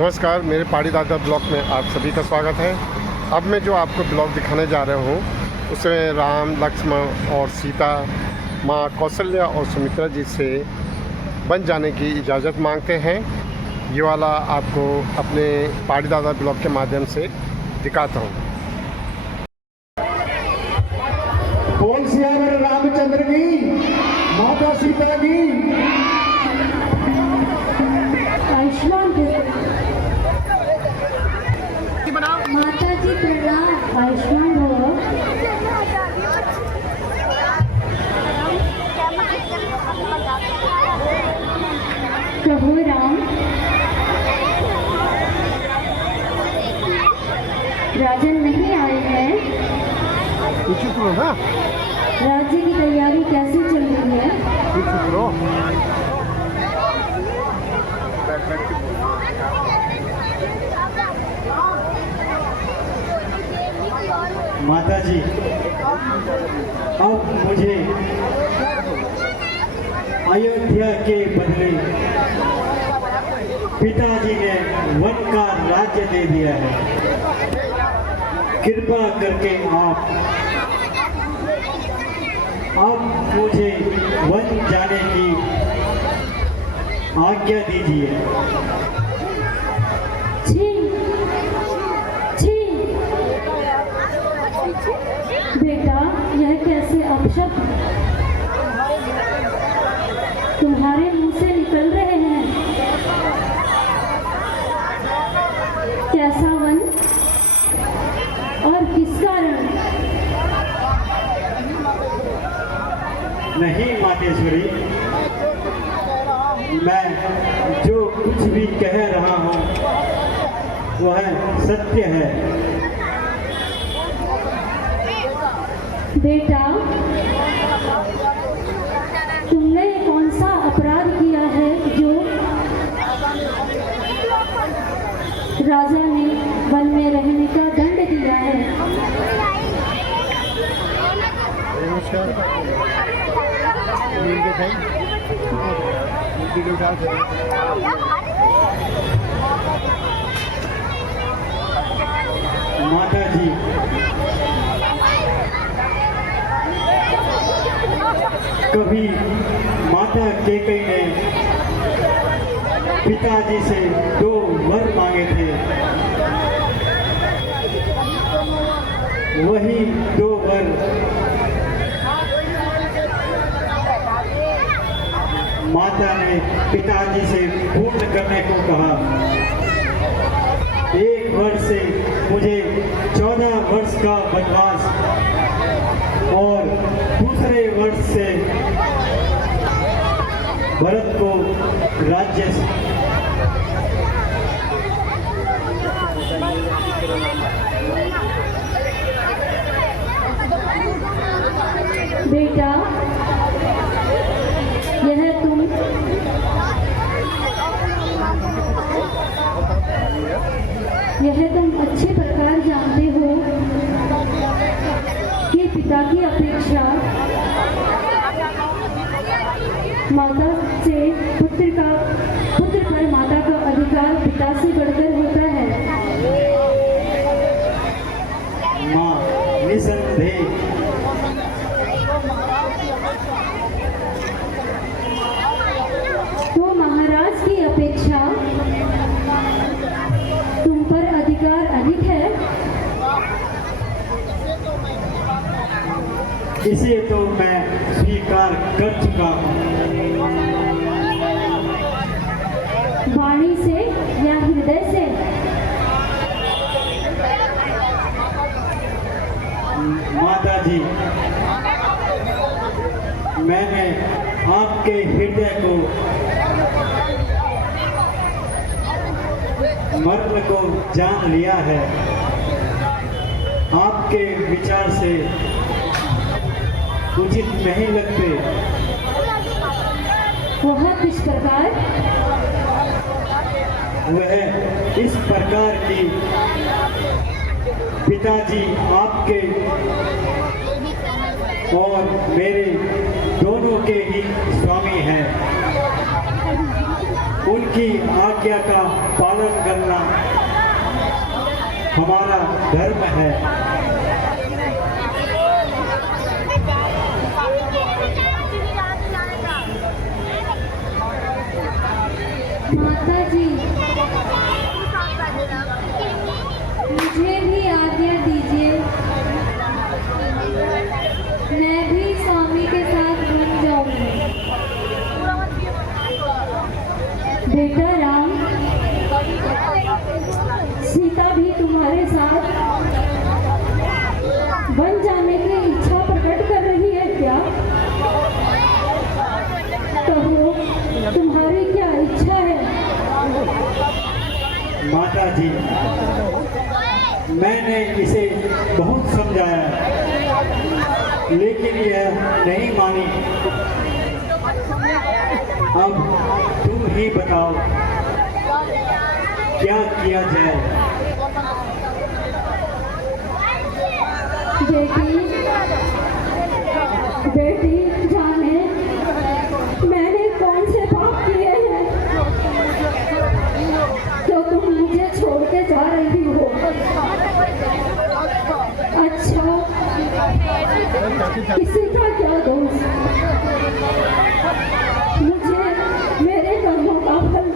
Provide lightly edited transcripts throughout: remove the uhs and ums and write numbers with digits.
नमस्कार, मेरे पहाड़ी दादा ब्लॉग में आप सभी का स्वागत है। अब मैं जो आपको ब्लॉग दिखाने जा रहा हूँ उसमें राम, लक्ष्मण और सीता माँ कौशल्या और सुमित्रा जी से बन जाने की इजाज़त मांगते हैं। ये वाला आपको अपने पहाड़ी दादा ब्लॉग के माध्यम से दिखाता हूँ। बोल सियावर रामचंद्र की, माता सीता की। आयुष्मान माता जी प्रणाम। आयुष्मान हो। प्रभु राम, राजन नहीं आए हैं। राज्य की तैयारी कैसे चल रही है? माता जी, अब मुझे अयोध्या के बदले पिताजी ने वन का राज्य दे दिया है। कृपा करके आप अब मुझे वन जाने की आज्ञा दीजिए। बेटा, यह कैसे अपशब्द तुम्हारे मुंह से निकल रहे हैं? कैसा वन और किस कारण? नहीं मातेश्वरी, मैं जो कुछ भी कह रहा हूँ वह सत्य है। बेटा, तुमने कौन सा अपराध किया है जो राजा ने वन में रहने का दंड दिया है? माता जी, कभी माता कैकेयी ने पिताजी से 2 वर मांगे थे। वही 2 वर माता ने पिताजी से पूर्ण करने को कहा। एक वर्ष से मुझे 14 वर्ष का वनवास और दूसरे वर्ष से भरत को राज्य बेटा, यह तुम अच्छे प्रकार जानते हो कि पिता की अपेक्षा माता से पुत्र पर माता का अधिकार पिता से बढ़कर होता है। माँ, निसंदेह तो महाराज की अपेक्षा तुम पर अधिकार अधिक है। इसे तो मैं स्वीकार कर चुका हूँ। वाणी से या हृदय से? माता जी, मैंने आपके हृदय को, मर्म को जान लिया है। आपके विचार से उचित नहीं लगते। वह किस प्रकार? वह इस प्रकार की, पिताजी आपके और मेरे दोनों के ही स्वामी हैं। उनकी आज्ञा का पालन करना हमारा धर्म है। माता जी, मुझे भी आज्ञा दीजिए, मैं भी स्वामी के साथ बन जाऊंगी। बेटा राम, सीता भी तुम्हारे साथ बन जाने की इच्छा प्रकट कर रही है क्या? कहो, तुम्हारी क्या इच्छा है? माता जी, मैंने इसे बहुत समझाया लेकिन यह नहीं मानी। अब तुम ही बताओ क्या किया जाए। बेटी जाने मैंने कौन से पाप किए हैं तो तुम मुझे छोड़ के जा रही हो? अच्छा, किसी का क्या दोष? मुझे मेरे कर्मों का फल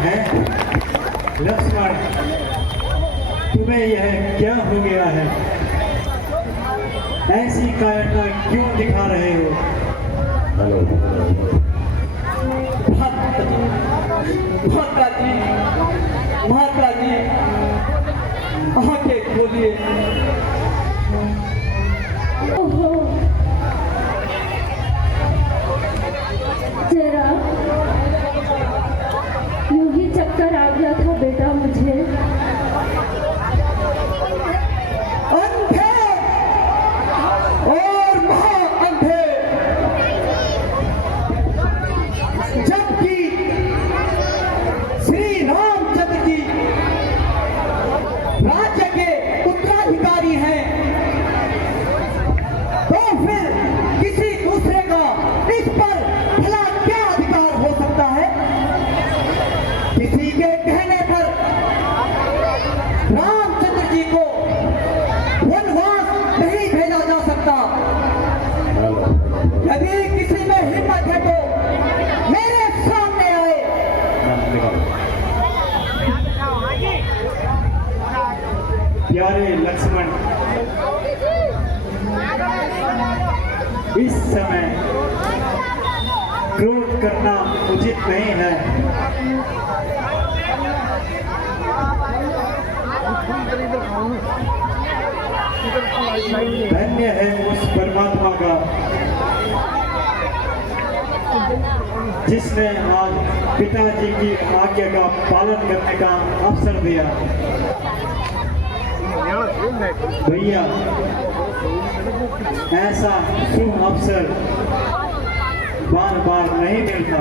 हैं लक्ष्मण, तुम्हें यह क्या हो गया है? ऐसी कायरता क्यों दिखा रहे हो? माता जी, माता जी, आंखें खोलिए। ओहो, जरा यूं ही चक्कर आ गया था बेटा मुझे। अंधे और महाअंधे, जबकि श्री रामचंद्र जी राज्य के उत्तराधिकारी हैं, तो फिर किसी दूसरे का इस पर भला क्या अधिकार हो सकता है? किसी के कहने पर रामचंद्र जी को वनवास नहीं भेजा जा सकता। यदि किसी में हिम्मत है तो मेरे सामने आए। प्यारे लक्ष्मण, इस समय क्रोध करना उचित नहीं है। धन्य है उस परमात्मा का जिसने आज पिताजी की आज्ञा का पालन करने का अवसर दिया। भैया, ऐसा शुभ अवसर बार बार नहीं मिलता।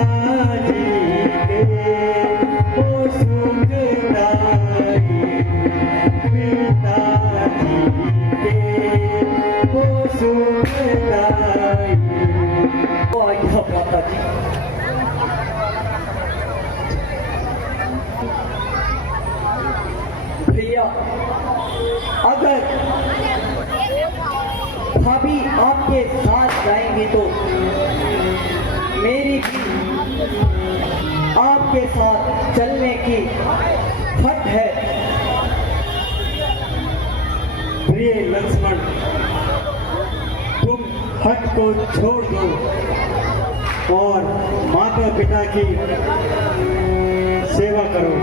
पिताजी के वो सुखदाई, पिताजी के वो सुखदाई। आज्ञा भ्राता जी, भैया अगर भाभी आपके साथ जाएंगी तो मेरी भी आपके साथ चलने की हट है। प्रिय लक्ष्मण, तुम हट को छोड़ दो और माता पिता की सेवा करो।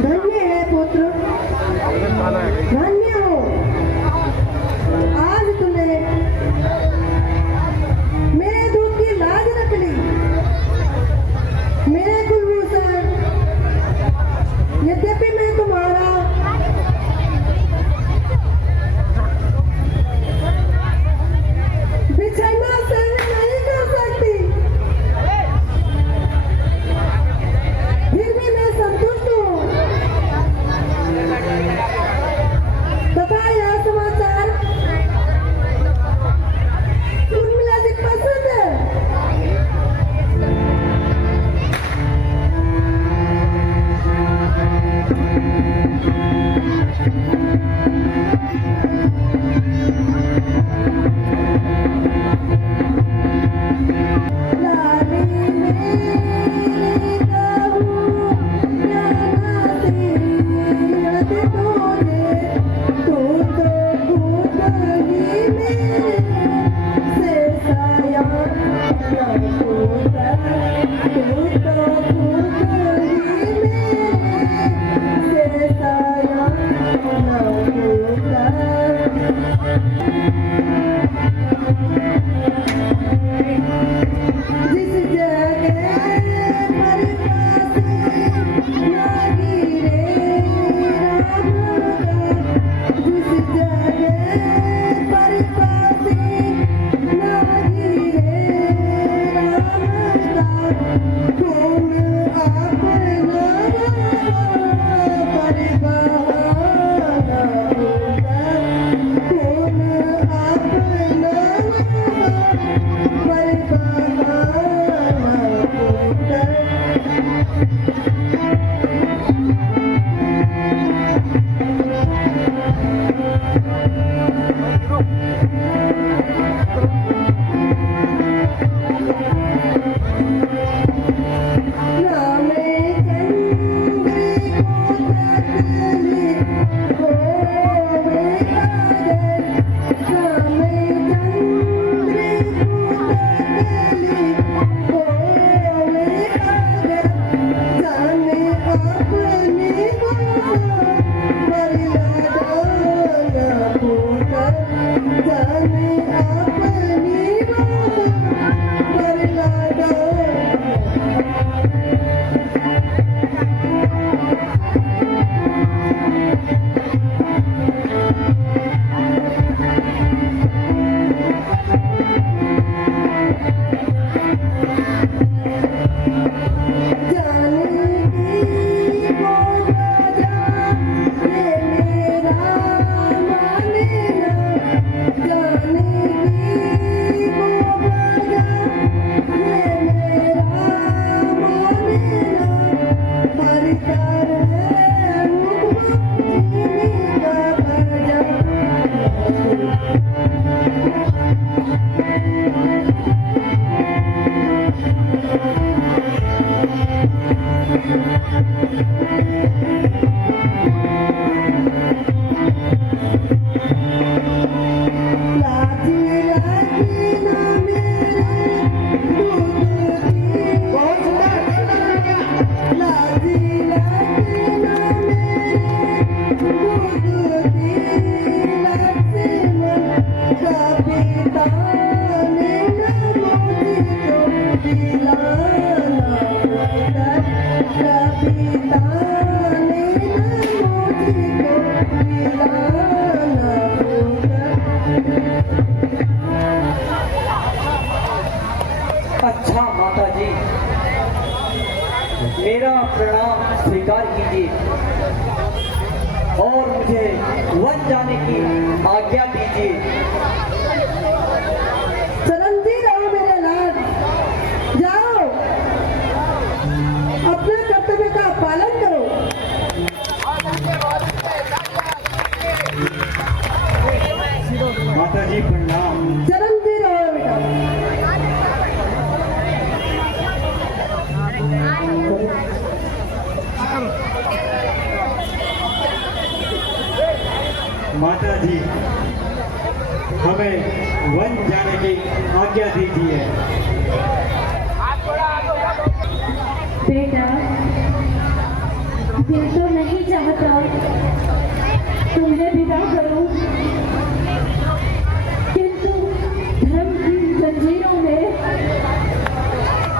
धन्य है पुत्र, धन्य हो। आज तूने मेरे दूध की लाज रख ली। मेरे कुलभूषण, यद्यपि मैं तुम्हारा बिछड़ना सहन नहीं कर सकती, फिर भी मैं संतुष्ट हूँ तथा यह समाचार उर्मिला जी को पसंद है। लाली मेरी कहूँ ज्ञानाती यद तोरे, तू तो खुद ही मेरे से साया न होता, तू तो खुद ही मेरे से साया न होता। अच्छा माता जी, मेरा प्रणाम स्वीकार कीजिए और मुझे वन जाने की आज्ञा दीजिए। चरंजी रहो मेरे लाल, जाओ अपने कर्तव्य का पालन करो। माता जी प्रणाम। चरंजी रहो बेटा। माता जी, हमें वन जाने की आज्ञा दीजिए। बेटा, दिल तो नहीं चाहता तुम्हें विदा करूं, किंतु धर्म की जंजीरों में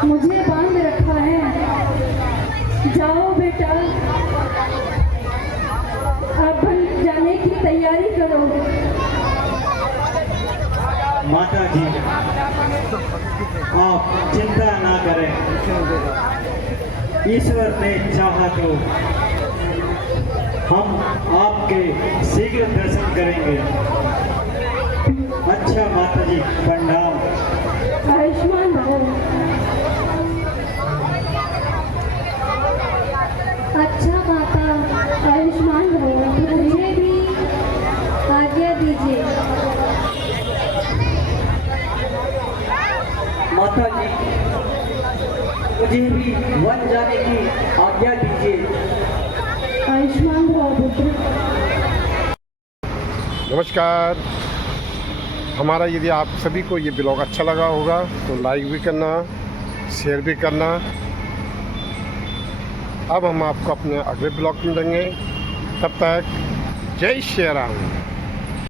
मुझे बांध रखा है। जाओ बेटा, अब जाने की तैयारी करो। माता जी, आप चिंता ना करें, ईश्वर ने चाहा तो हम आपके शीघ्र दर्शन करेंगे। अच्छा माता जी प्रणाम। आयुष्मान रहो। अच्छा माता, आयुष्मान रहो। मुझे भी आज्ञा दीजिए। माता जी, मुझे भी वन जाने की आज्ञा दीजिए। आयुष्मान रहो पुत्र। नमस्कार। हमारा यदि आप सभी को ये ब्लॉग अच्छा लगा होगा तो लाइक भी करना, शेयर भी करना। अब हम आपको अपने अगले ब्लॉग में मिलेंगे। तब तक जय श्री राम।